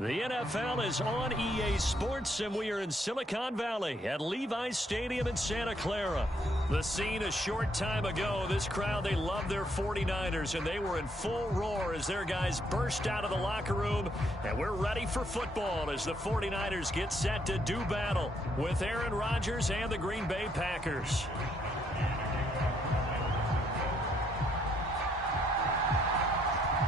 The NFL is on EA Sports, and we are in Silicon Valley at Levi's Stadium in Santa Clara. The scene a short time ago, this crowd, they love their 49ers, and they were in full roar as their guys burst out of the locker room, and we're ready for football as the 49ers get set to do battle with Aaron Rodgers and the Green Bay Packers.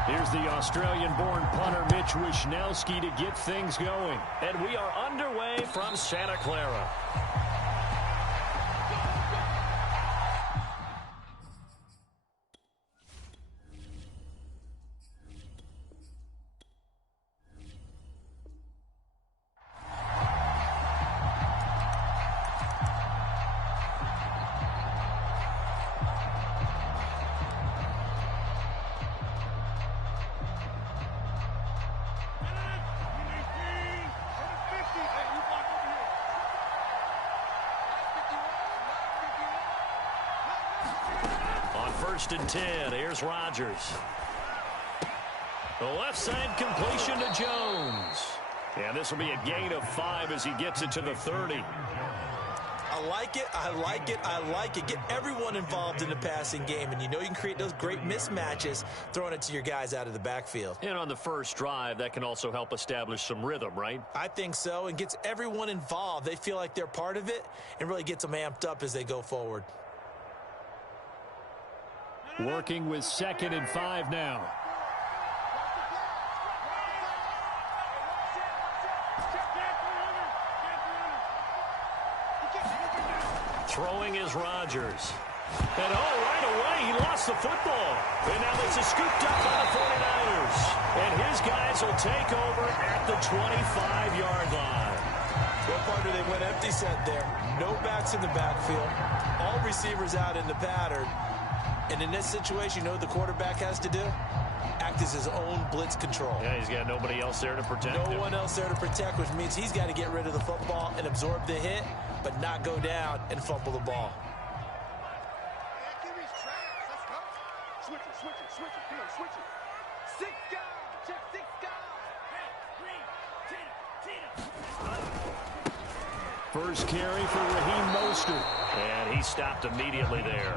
Here's the Australian-born punter Mitch Wishnowsky to get things going. And we are underway from Santa Clara. First and 10. Here's Rodgers. The left side completion to Jones. And this will be a gain of 5 as he gets it to the 30. I like it. I like it. I like it. Get everyone involved in the passing game. And you know you can create those great mismatches throwing it to your guys out of the backfield. And on the first drive, that can also help establish some rhythm, right? I think so. And gets everyone involved. They feel like they're part of it and really gets them amped up as they go forward. Working with 2nd and 5 now. Throwing is Rodgers. And right away, he lost the football. And now this is scooped up by the 49ers. And his guys will take over at the 25-yard line. Well, partner, they went empty set there. No backs in the backfield. All receivers out in the pattern. And in this situation, you know what the quarterback has to do? Act as his own blitz control. Yeah, he's got nobody else there to protect him. No one else there to protect, which means he's got to get rid of the football and absorb the hit, but not go down and fumble the ball. Switch it. Come on, switch it. 6 guys. Check 6 guys. First carry for Raheem Mostert. And he stopped immediately there.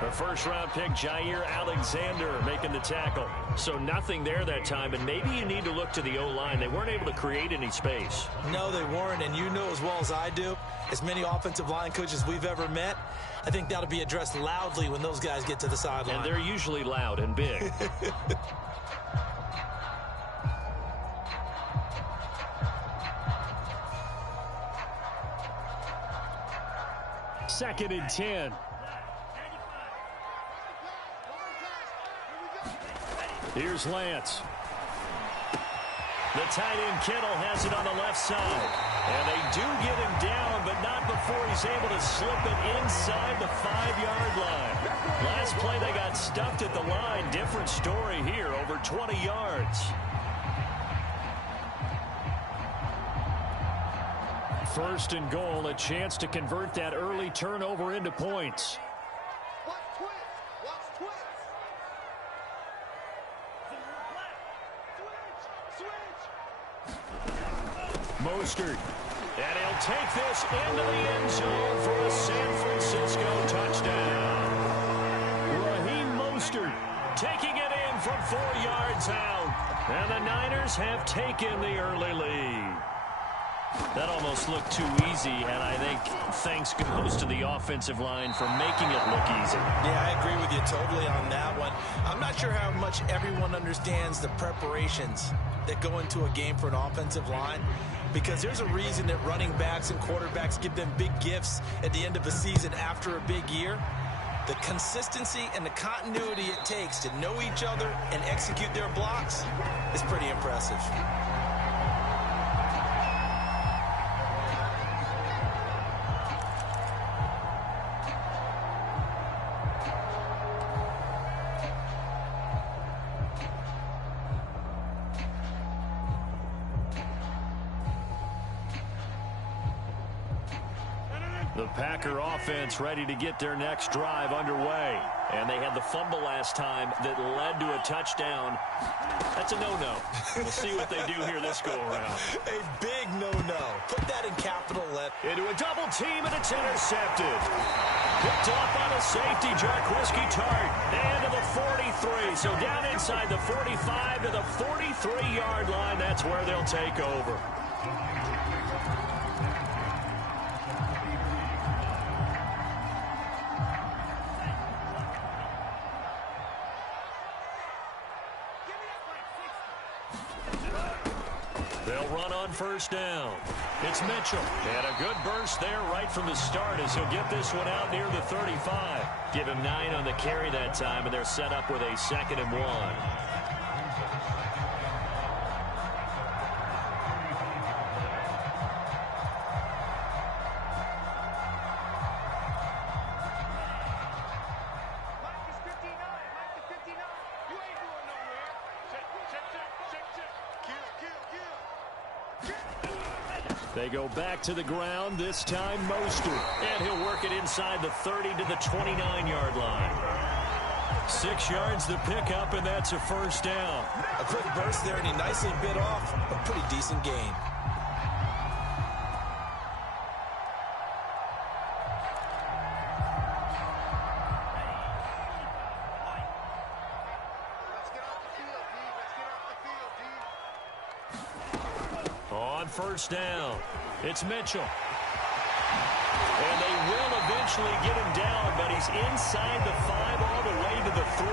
The first-round pick, Jair Alexander, making the tackle. So nothing there that time, and maybe you need to look to the O-line. They weren't able to create any space. No, they weren't, and you know as well as I do, as many offensive line coaches we've ever met, I think that'll be addressed loudly when those guys get to the sideline. And they're usually loud and big. Second and 10. Here's Lance. The tight end Kittle has it on the left side. And they do get him down, but not before he's able to slip it inside the 5-yard line. Last play, they got stuffed at the line. Different story here, over 20 yards. First and goal, a chance to convert that early turnover into points. Mostert. And he'll take this into the end zone for a San Francisco touchdown. Raheem Mostert taking it in from 4 yards out. And the Niners have taken the early lead. That almost looked too easy, and I think thanks goes to the offensive line for making it look easy. Yeah, I agree with you totally on that one. I'm not sure how much everyone understands the preparations that go into a game for an offensive line, because there's a reason that running backs and quarterbacks give them big gifts at the end of a season after a big year. The consistency and the continuity it takes to know each other and execute their blocks is pretty impressive. The Packer offense ready to get their next drive underway. And they had the fumble last time that led to a touchdown. That's a no-no. We'll see what they do here this go-around. A big no-no. Put that in capital letters. Into a double team, and it's intercepted. Picked off by the safety, Jarquiski Tart. And to the 43. So down inside the 45 to the 43-yard line. That's where they'll take over. They'll run on first down. It's Mitchell. And a good burst there right from the start as he'll get this one out near the 35. Give him 9 on the carry that time, and they're set up with a 2nd and 1. They go back to the ground, this time Mostert. And he'll work it inside the 30 to the 29-yard line. 6 yards the pickup, and that's a first down. A quick burst there, and he nicely bit off a pretty decent gain. First down. It's Mitchell. And they will eventually get him down, but he's inside the 5 all the way to the 3.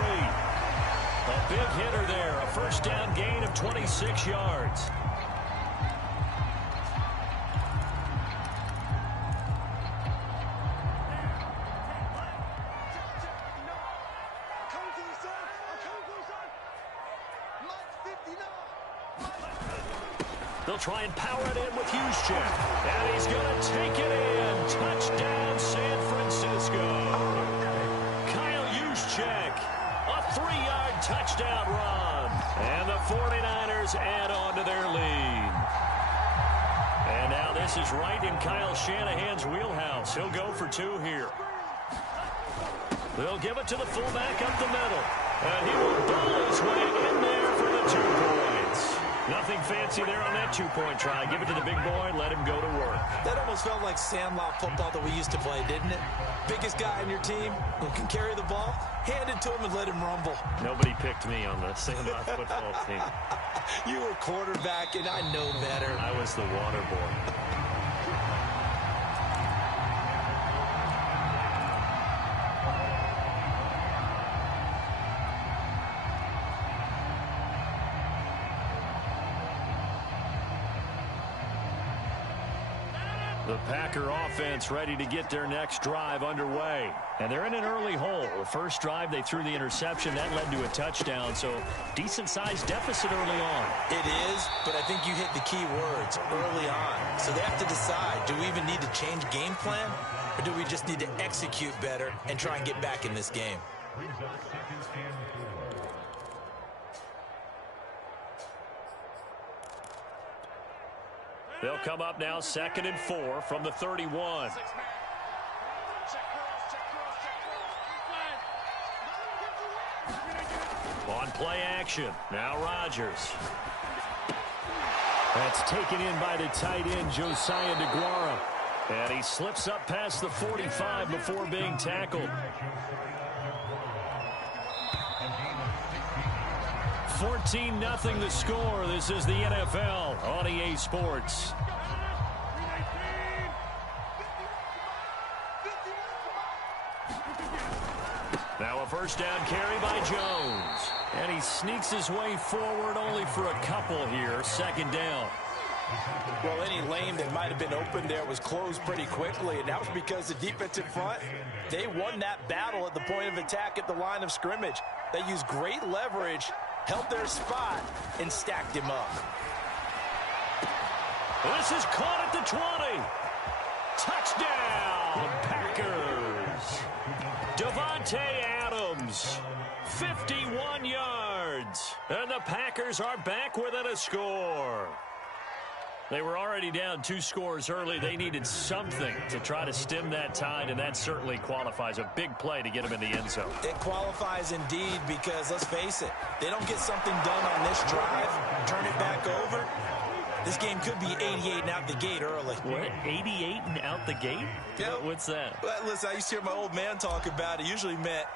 A big hitter there. A first down gain of 26 yards. They'll try and power it in with Juszczyk. And he's going to take it in. Touchdown, San Francisco. Kyle Juszczyk, a 3-yard touchdown run. And the 49ers add on to their lead. And now this is right in Kyle Shanahan's wheelhouse. He'll go for 2 here. They'll give it to the fullback up the middle. And he will bowl his way in there for the 2 points. Nothing fancy there on that 2-point try. Give it to the big boy, let him go to work. That almost felt like Sandlot football that we used to play, didn't it? Biggest guy on your team who can carry the ball, hand it to him and let him rumble. Nobody picked me on the Sandlot football team. You were quarterback, and I know better. I was the water boy. The Packer offense ready to get their next drive underway. And they're in an early hole. The first drive, they threw the interception. That led to a touchdown, so decent-sized deficit early on. It is, but I think you hit the key words, early on. So they have to decide, do we even need to change game plan, or do we just need to execute better and try and get back in this game? They'll come up now 2nd and 4 from the 31. On play action. Now Rodgers. That's taken in by the tight end, Josiah DeGuara. And he slips up past the 45 before being tackled. 14-0 the score. This is the NFL on EA Sports. Now a first down carry by Jones. And he sneaks his way forward only for a couple here. 2nd down. Well, any lane that might have been open there was closed pretty quickly, and that was because the defensive front, they won that battle at the point of attack at the line of scrimmage. They used great leverage, held their spot, and stacked him up. This is caught at the 20. Touchdown, Packers. Devontae Adams, 51 yards. And the Packers are back within a score. They were already down 2 scores early. They needed something to try to stem that tide, and that certainly qualifies. A big play to get them in the end zone. It qualifies indeed because, let's face it, they don't get something done on this drive, turn it back over. This game could be 88 and out the gate early. What, 88 and out the gate? Yeah. What's that? Well, listen, I used to hear my old man talk about it. Usually meant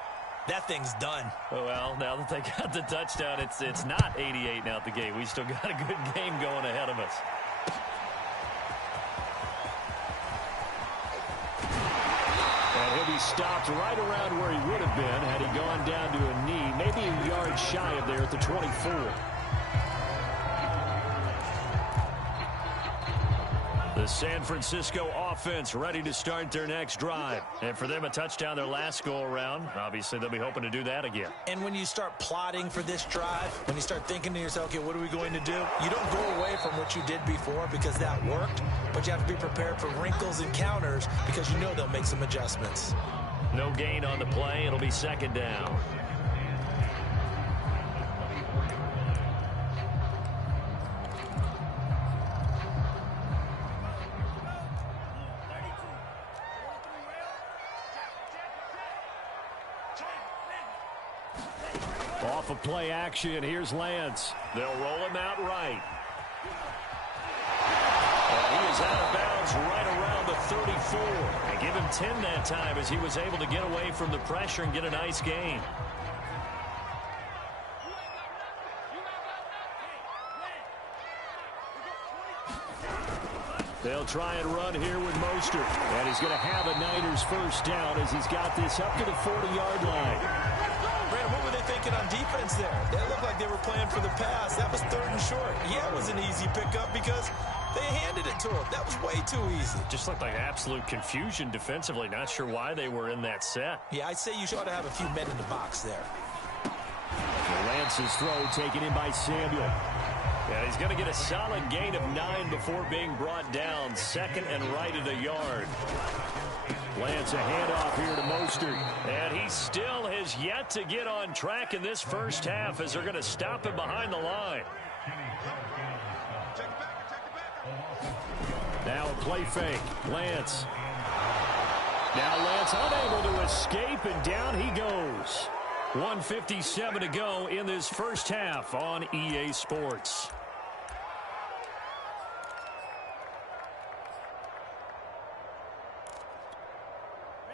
that thing's done. Well, now that they got the touchdown, it's not 88 and out the gate. We still got a good game going ahead of us. And he'll be stopped right around where he would have been had he gone down to a knee, maybe a yard shy of there at the 24. The San Francisco offense ready to start their next drive. And for them, a touchdown their last go-around. Obviously, they'll be hoping to do that again. And when you start plotting for this drive, when you start thinking to yourself, okay, what are we going to do? You don't go away from what you did before because that worked, but you have to be prepared for wrinkles and counters because you know they'll make some adjustments. No gain on the play. It'll be second down. Off of play action, here's Lance. They'll roll him out right. And he is out of bounds right around the 34. And give him 10 that time as he was able to get away from the pressure and get a nice gain. They'll try and run here with Mostert. And he's going to have a Niners first down as he's got this up to the 40-yard line. Brandon, what were they thinking on defense there? They looked like they were playing for the pass. That was 3rd and short. Yeah, it was an easy pickup because they handed it to him. That was way too easy. Just looked like absolute confusion defensively. Not sure why they were in that set. Yeah, I'd say you ought to have a few men in the box there. Lance's throw taken in by Samuel. Yeah, he's going to get a solid gain of 9 before being brought down. 2nd and right at a yard. Lance a handoff here to Mostert. And he still has yet to get on track in this first half as they're going to stop him behind the line. Now a play fake. Lance. Now Lance unable to escape, and down he goes. 1:57 to go in this first half on EA Sports.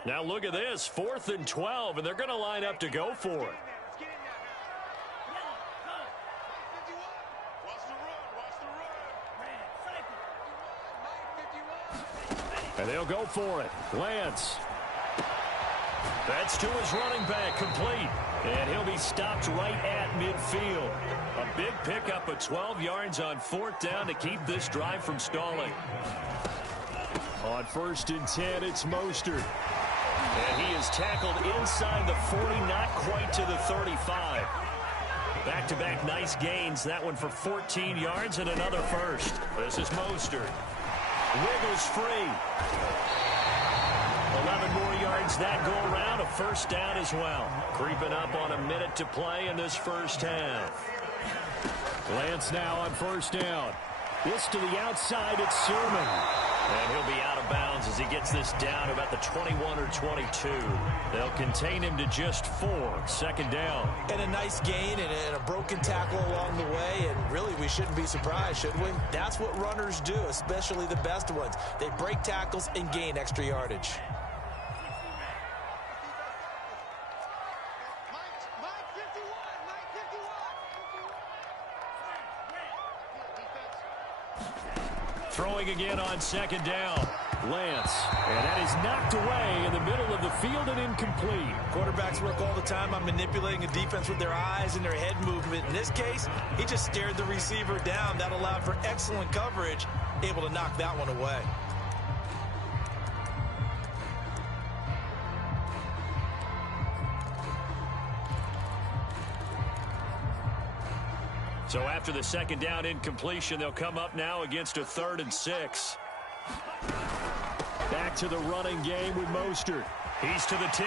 Now look at this, 4th and 12, and they're going to line up to go for it. And they'll go for it. Lance. That's to his running back, complete. And he'll be stopped right at midfield. A big pickup of 12 yards on 4th down to keep this drive from stalling. On 1st and 10, it's Mostert. And he is tackled inside the 40, not quite to the 35. Back-to-back nice gains. That one for 14 yards and another first. This is Mostert. Wiggles free. 11 more yards that go around. A first down as well. Creeping up on a minute to play in this first half. Lance now on 1st down. This to the outside. It's Sermon. And he'll be out of bounds as he gets this down about the 21 or 22. They'll contain him to just 4. 2nd down. And a nice gain and a broken tackle along the way. And really, we shouldn't be surprised, should we? That's what runners do, especially the best ones. They break tackles and gain extra yardage. Throwing again on 2nd down. Lance. And that is knocked away in the middle of the field and incomplete. Quarterbacks work all the time on manipulating a defense with their eyes and their head movement. In this case, he just stared the receiver down. That allowed for excellent coverage, able to knock that one away. So after the 2nd down incompletion, they'll come up now against a 3rd and 6. Back to the running game with Mostert. He's to the 10.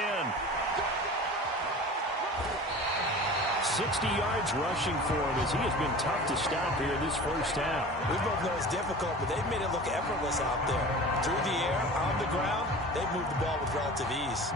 60 yards rushing for him as he has been tough to stop here this first half. We both know it's difficult, but they've made it look effortless out there. Through the air, on the ground, they've moved the ball with relative ease.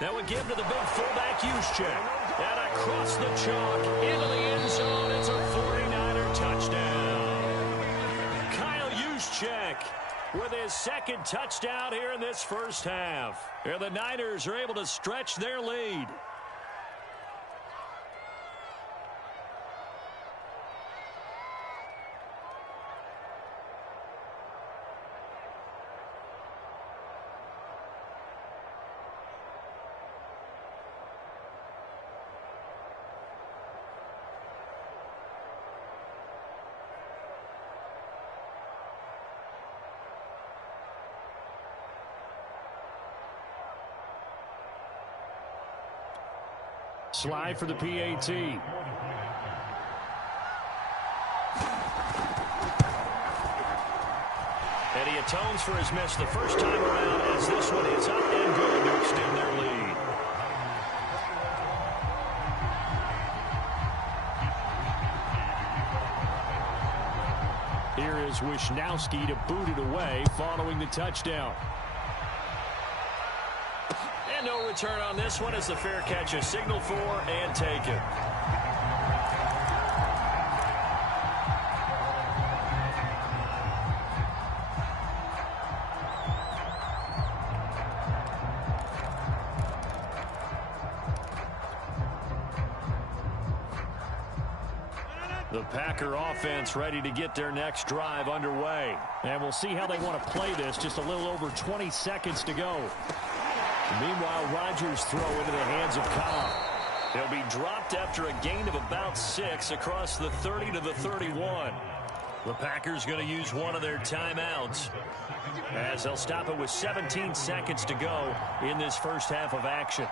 That would give to the big fullback Juszczyk. And across the chalk into the end zone. It's a 49er touchdown. Kyle Juszczyk with his second touchdown here in this first half. And the Niners are able to stretch their lead. Slide for the PAT. And he atones for his miss the first time around as this one is up and good to extend their lead. Here is Wisnowski to boot it away following the touchdown. And no return on this one as the fair catch is signaled for and taken. The Packer offense ready to get their next drive underway. And we'll see how they want to play this. Just a little over 20 seconds to go. Meanwhile, Rodgers throw into the hands of Cobb. He'll be dropped after a gain of about 6 across the 30 to the 31. The Packers going to use one of their timeouts as they'll stop it with 17 seconds to go in this first half of action.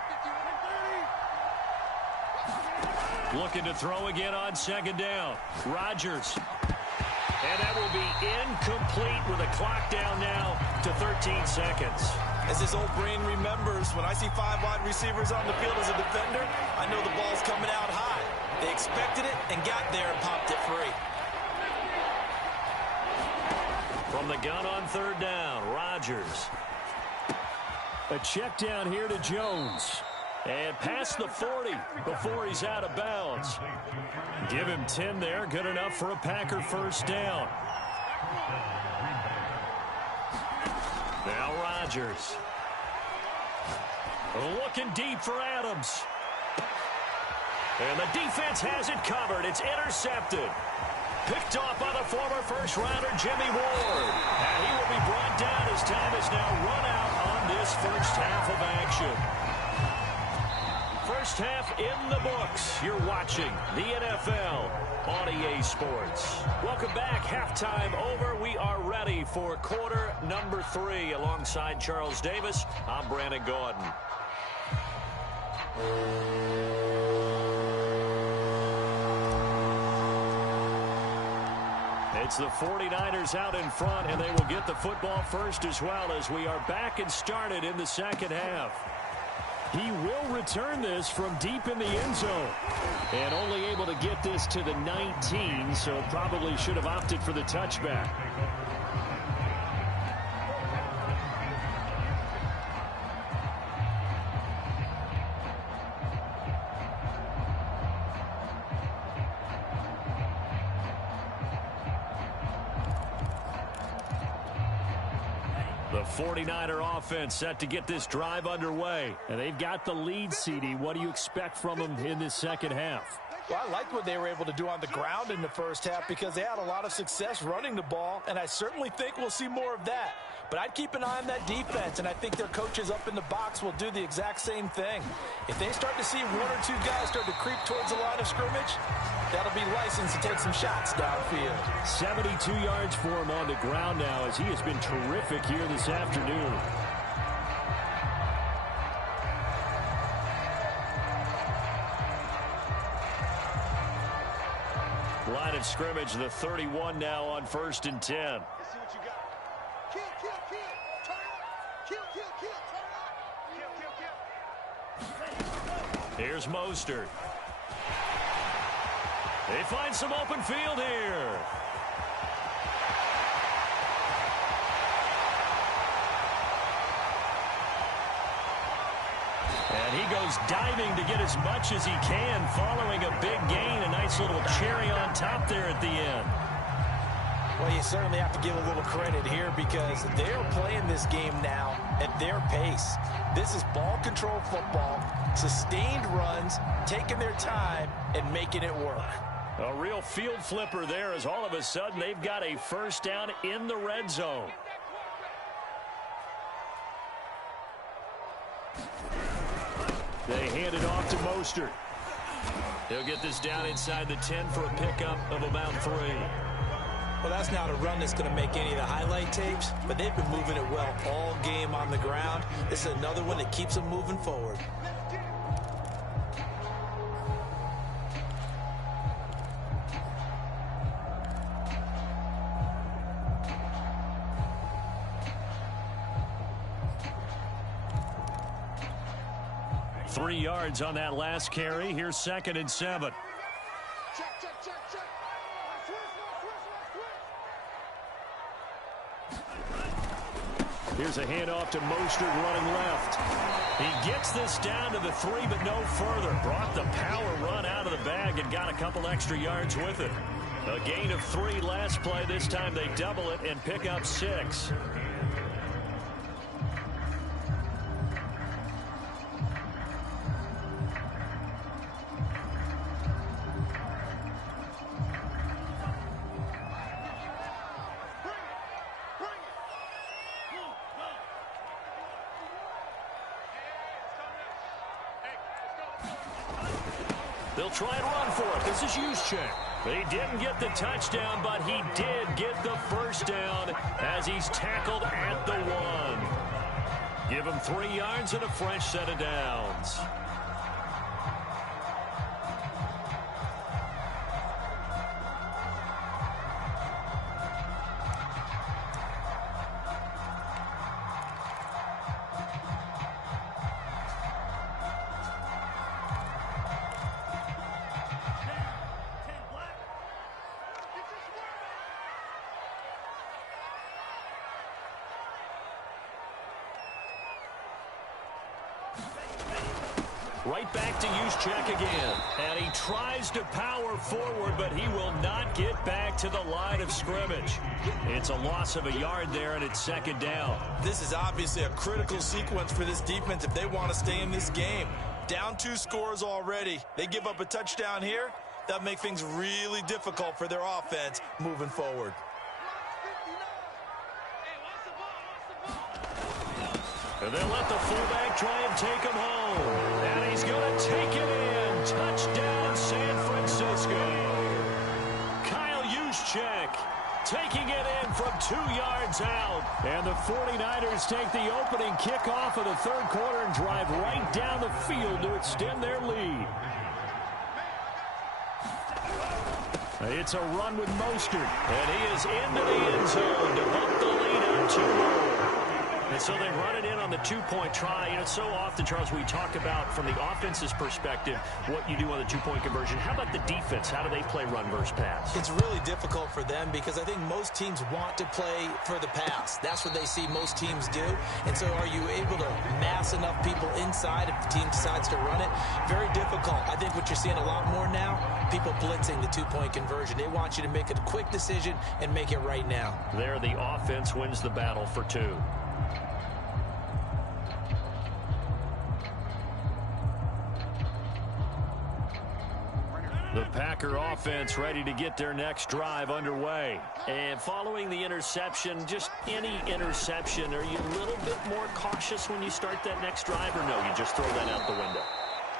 Looking to throw again on second down. Rodgers. And that will be incomplete with a clock down now to 13 seconds. As his old brain remembers, when I see 5 wide receivers on the field as a defender, I know the ball's coming out high. They expected it and got there and popped it free. From the gun on third down, Rodgers. A check down here to Jones. And past the 40 before he's out of bounds. Give him 10 there. Good enough for a Packer first down. Now Rodgers. Looking deep for Adams. And the defense has it covered. It's intercepted. Picked off by the former first-rounder Jimmy Ward. And he will be brought down as time is now run out on this first half of action. First half in the books. You're watching the NFL on EA Sports. Welcome back. Halftime over. We are ready for quarter number 3. Alongside Charles Davis, I'm Brandon Gordon. It's the 49ers out in front, and they will get the football first as well as we are back and started in the second half. He will return this from deep in the end zone. And only able to get this to the 19, so probably should have opted for the touchback. The 49er offense set to get this drive underway. And they've got the lead, CD. What do you expect from them in this second half? Well, I liked what they were able to do on the ground in the first half because they had a lot of success running the ball, and I certainly think we'll see more of that. But I'd keep an eye on that defense, and I think their coaches up in the box will do the exact same thing. If they start to see 1 or 2 guys start to creep towards the line of scrimmage, that'll be licensed to take some shots downfield. 72 yards for him on the ground now as he has been terrific here this afternoon. Line of scrimmage, the 31 now on 1st and 10. Let's see what you got. Kill, kill, kill. Turn it up. Kill, kill, kill. Turn it up. Kill, kill, kill. Here's Mostert. They find some open field here. And he goes diving to get as much as he can following a big gain. A nice little cherry on top there at the end. Well, you certainly have to give a little credit here because they're playing this game now at their pace. This is ball control football, sustained runs, taking their time, and making it work. A real field flipper there as all of a sudden they've got a first down in the red zone. They hand it off to Mostert. He'll get this down inside the 10 for a pickup of about 3. Well, that's not a run that's going to make any of the highlight tapes, but they've been moving it well all game on the ground. This is another one that keeps them moving forward. Three yards on that last carry. Here's 2nd and 7. Check, check, check, check. Switch. Here's a handoff to Mostert running left. He gets this down to the 3, but no further. Brought the power run out of the bag and got a couple extra yards with it. A gain of 3 last play. This time they double it and pick up 6. They'll try and run for it. This is Juszczyk. He didn't get the touchdown, but he did get the first down as he's tackled at the 1. Give him 3 yards and a fresh set of downs. Right back to Juszczyk again. And he tries to power forward, but he will not get back to the line of scrimmage. It's a loss of a yard there, and it's 2nd down. This is obviously a critical sequence for this defense if they want to stay in this game. Down 2 scores already. They give up a touchdown here. That'll make things really difficult for their offense moving forward. And they'll let the fullback try and take him home. And he's going to take it in. Touchdown, San Francisco. Kyle Juszczyk taking it in from 2 yards out. And the 49ers take the opening kickoff of the 3rd quarter and drive right down the field to extend their lead. It's a run with Mostert. And he is into the end zone to bump the lead up 2 more. And so they run it in on the 2-point try. You know, so often, Charles, we talk about from the offense's perspective what you do on the 2-point conversion. How about the defense? How do they play run versus pass? It's really difficult for them because I think most teams want to play for the pass. That's what they see most teams do. And so are you able to mass enough people inside if the team decides to run it? Very difficult. I think what you're seeing a lot more now, people blitzing the 2-point conversion. They want you to make a quick decision and make it right now. There, the offense wins the battle for 2. The Packer offense ready to get their next drive underway. And following the interception, just any interception, are you a little bit more cautious when you start that next drive, or no, you just throw that out the window?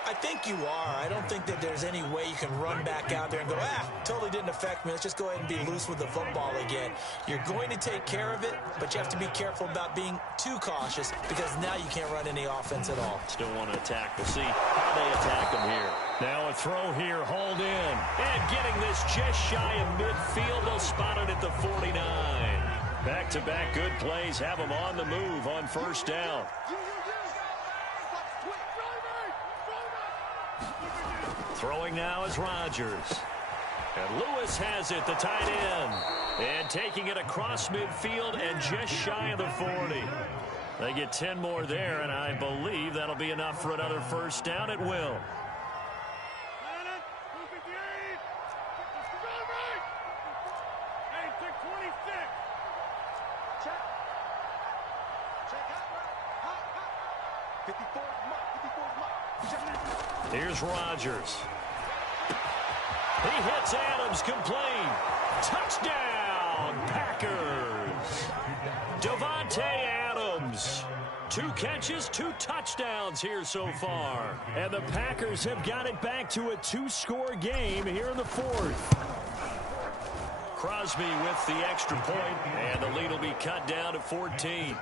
I think you are. I don't think that there's any way you can run back out there and go, totally didn't affect me. Let's just go ahead and be loose with the football again. You're going to take care of it, but you have to be careful about being too cautious because now you can't run any offense at all. Still want to attack. We'll see how they attack them here. Now a throw here, hauled in. And getting this just shy of midfield. They'll spot it at the 49. Back-to-back good plays have them on the move on first down. Throwing now is Rodgers. And Lewis has it, the tight end. And taking it across midfield and just shy of the 40. They get 10 more there, and I believe that'll be enough for another first down at will. Here's Rodgers. He hits Adams, complete. Touchdown, Packers. Davante Adams. 2 catches, 2 touchdowns here so far. And the Packers have got it back to a 2-score game here in the 4th. Crosby with the extra point, and the lead will be cut down to 14.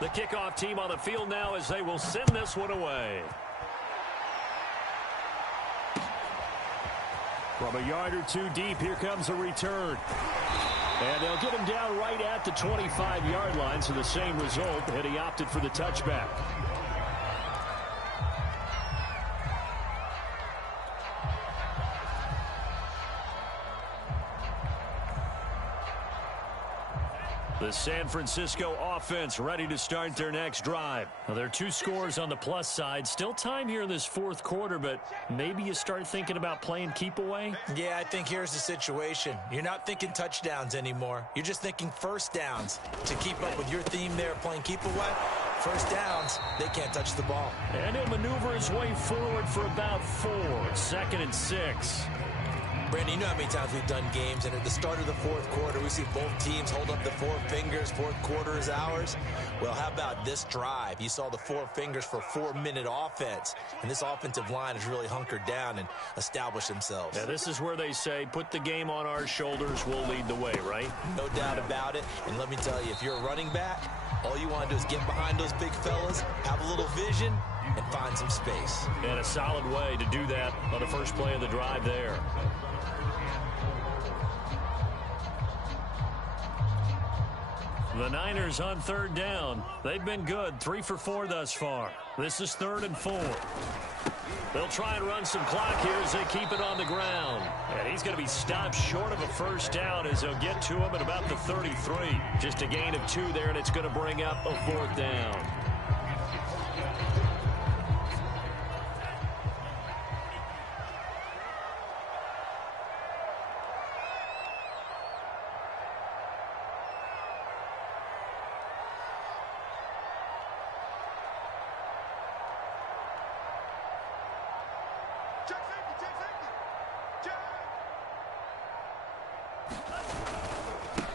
The kickoff team on the field now as they will send this one away. From a yard or 2 deep, here comes a return. And they'll get him down right at the 25-yard line, so the same result, and he opted for the touchback. The San Francisco offense ready to start their next drive. Now, there are 2 scores on the plus side. Still time here in this 4th quarter, but maybe you start thinking about playing keep away? Yeah, I think here's the situation. You're not thinking touchdowns anymore. You're just thinking first downs. To keep up with your theme there, playing keep away, first downs, they can't touch the ball. And he'll maneuver his way forward for about 4. 2nd and 6. Brandon, you know how many times we've done games, and at the start of the 4th quarter, we see both teams hold up the 4 fingers, 4th quarter is ours. Well, how about this drive? You saw the 4 fingers for 4-minute offense, and this offensive line has really hunkered down and established themselves. Yeah, this is where they say, put the game on our shoulders, we'll lead the way, right? No doubt about it, and let me tell you, if you're a running back, all you want to do is get behind those big fellas, have a little vision, and find some space. And a solid way to do that on the first play of the drive there. The Niners on 3rd down. They've been good, 3 for 4 thus far. This is 3rd and 4. They'll try and run some clock here as they keep it on the ground. And he's going to be stopped short of a first down as they'll get to him at about the 33. Just a gain of 2 there, and it's going to bring up a 4th down.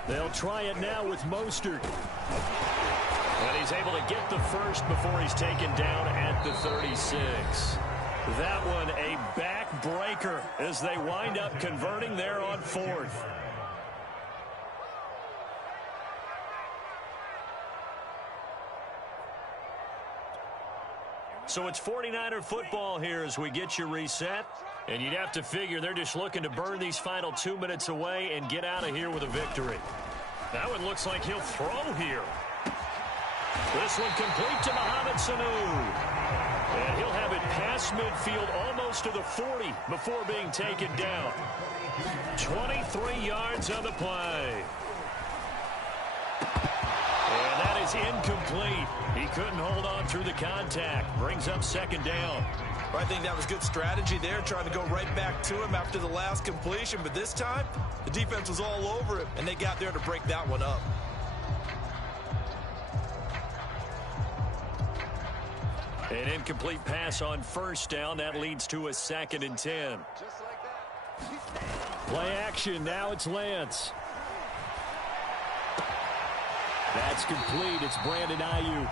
They'll try it now with Mostert. And he's able to get the first before he's taken down at the 36. That one a backbreaker as they wind up converting there on 4th. So it's 49er football here as we get you reset. And you'd have to figure they're just looking to burn these final 2 minutes away and get out of here with a victory. That one looks like he'll throw here. This one complete to Mohamed Sanu. And he'll have it past midfield almost to the 40 before being taken down. 23 yards on the play. And that is incomplete. He couldn't hold on through the contact. Brings up 2nd down. I think that was good strategy there, trying to go right back to him after the last completion. But this time, the defense was all over him, and they got there to break that one up. An incomplete pass on first down. That leads to a 2nd and 10. Just like that. Play action. Now it's Lance. That's complete. It's Brandon Ayuk.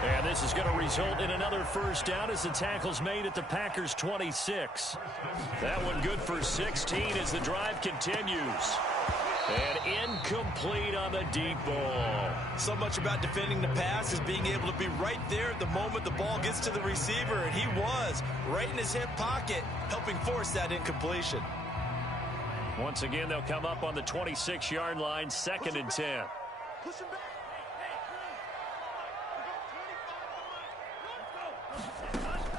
And this is going to result in another first down as the tackle's made at the Packers' 26. That one good for 16 as the drive continues. And incomplete on the deep ball. So much about defending the pass is being able to be right there at the moment the ball gets to the receiver, and he was right in his hip pocket, helping force that incompletion. Once again, they'll come up on the 26-yard line, 2nd and 10. Push him back.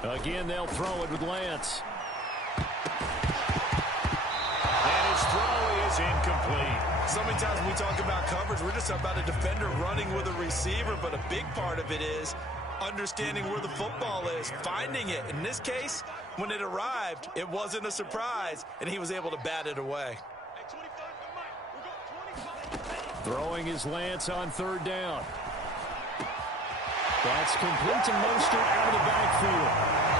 Again, they'll throw it with Lance. And his throw is incomplete. So many times when we talk about coverage, we're just talking about a defender running with a receiver, but a big part of it is understanding where the football is, finding it. In this case, when it arrived, it wasn't a surprise, and he was able to bat it away. Throwing his Lance on 3rd down. That's complete to Mostert out of the backfield.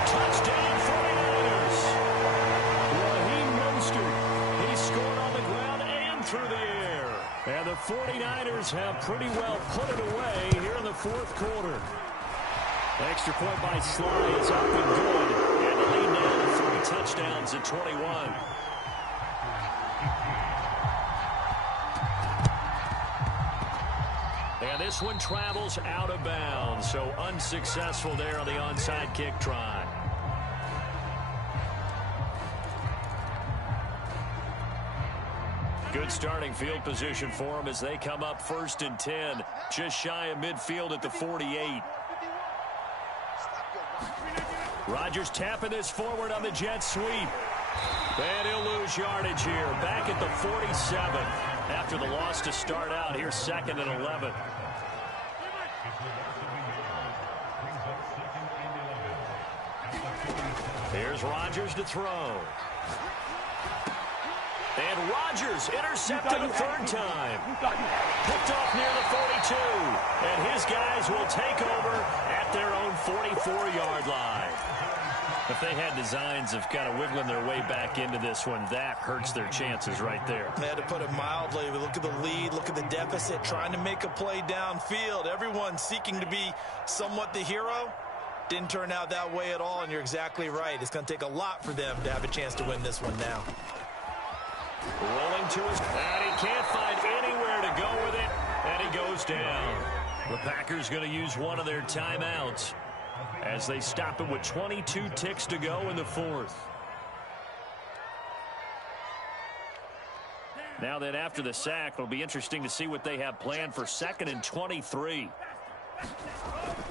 Touchdown 49ers. Raheem Mostert. He scored on the ground and through the air. And the 49ers have pretty well put it away here in the 4th quarter. Extra point by Sly is up and good. And the lead now to 3 touchdowns at 21. And this one travels out of bounds, so unsuccessful there on the onside kick try. Good starting field position for them as they come up 1st and 10, just shy of midfield at the 48. Rodgers tapping this forward on the jet sweep. And he'll lose yardage here, back at the 47. After the loss to start out, here's 2nd and 11. Here's Rodgers to throw. And Rodgers intercepted a 3rd time. Picked off near the 42. And his guys will take over at their own 44-yard line. If they had designs of kind of wiggling their way back into this one, that hurts their chances right there. They had to put it mildly. Look at the lead, look at the deficit, trying to make a play downfield. Everyone seeking to be somewhat the hero. Didn't turn out that way at all, and you're exactly right. It's going to take a lot for them to have a chance to win this one now. Rolling to his... And he can't find anywhere to go with it, and he goes down. The Packers going to use one of their timeouts as they stop it with 22 ticks to go in the 4th. Now then, after the sack, it'll be interesting to see what they have planned for 2nd and 23.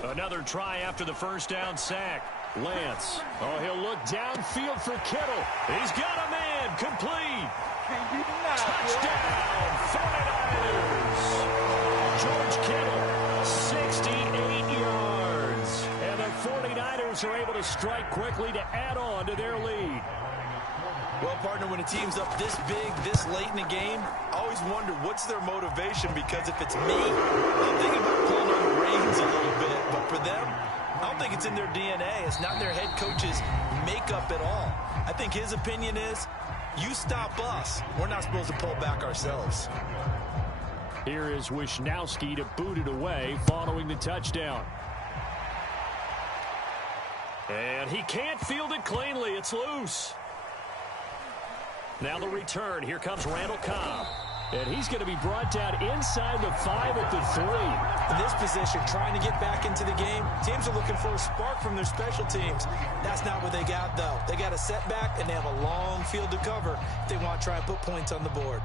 Another try after the 1st down sack. Lance. Oh, he'll look downfield for Kittle. He's got a man. Complete. Touchdown, 49ers. George Kittle, 68 yards. And the 49ers are able to strike quickly to add on to their lead. Well, partner, when a team's up this big, this late in the game, I always wonder what's their motivation, because if it's me, I'm thinking about pulling on the reins a little bit. But for them, I don't think it's in their DNA. It's not in their head coach's makeup at all. I think his opinion is, you stop us. We're not supposed to pull back ourselves. Here is Wisnowski to boot it away following the touchdown. And he can't field it cleanly. It's loose. Now the return. Here comes Randall Cobb. And he's going to be brought down inside the 5 at the 3. In this position, trying to get back into the game, teams are looking for a spark from their special teams. That's not what they got, though. They got a setback, and they have a long field to cover if they want to try and put points on the board.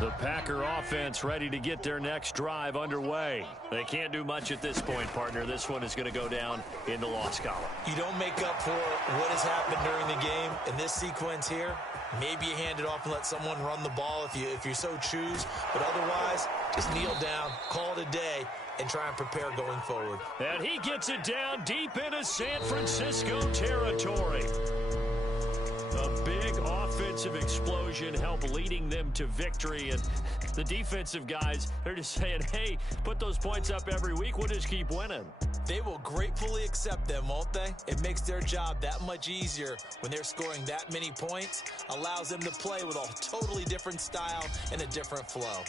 The Packer offense ready to get their next drive underway. They can't do much at this point, partner. This one is going to go down in the loss column. You don't make up for what has happened during the game in this sequence here. Maybe you hand it off and let someone run the ball if you so choose. But otherwise, just kneel down, call it a day, and try and prepare going forward. And he gets it down deep into San Francisco territory. A big offensive explosion helped leading them to victory. And the defensive guys, they're just saying, hey, put those points up every week. We'll just keep winning. They will gratefully accept them, won't they? It makes their job that much easier when they're scoring that many points. Allows them to play with a totally different style and a different flow.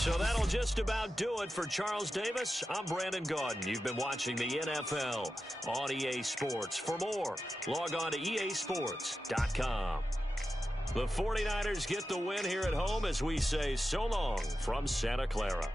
So that'll just about do it for Charles Davis. I'm Brandon Gaudin. You've been watching the NFL on EA Sports. For more, log on to easports.com. The 49ers get the win here at home as we say so long from Santa Clara.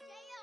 Hey,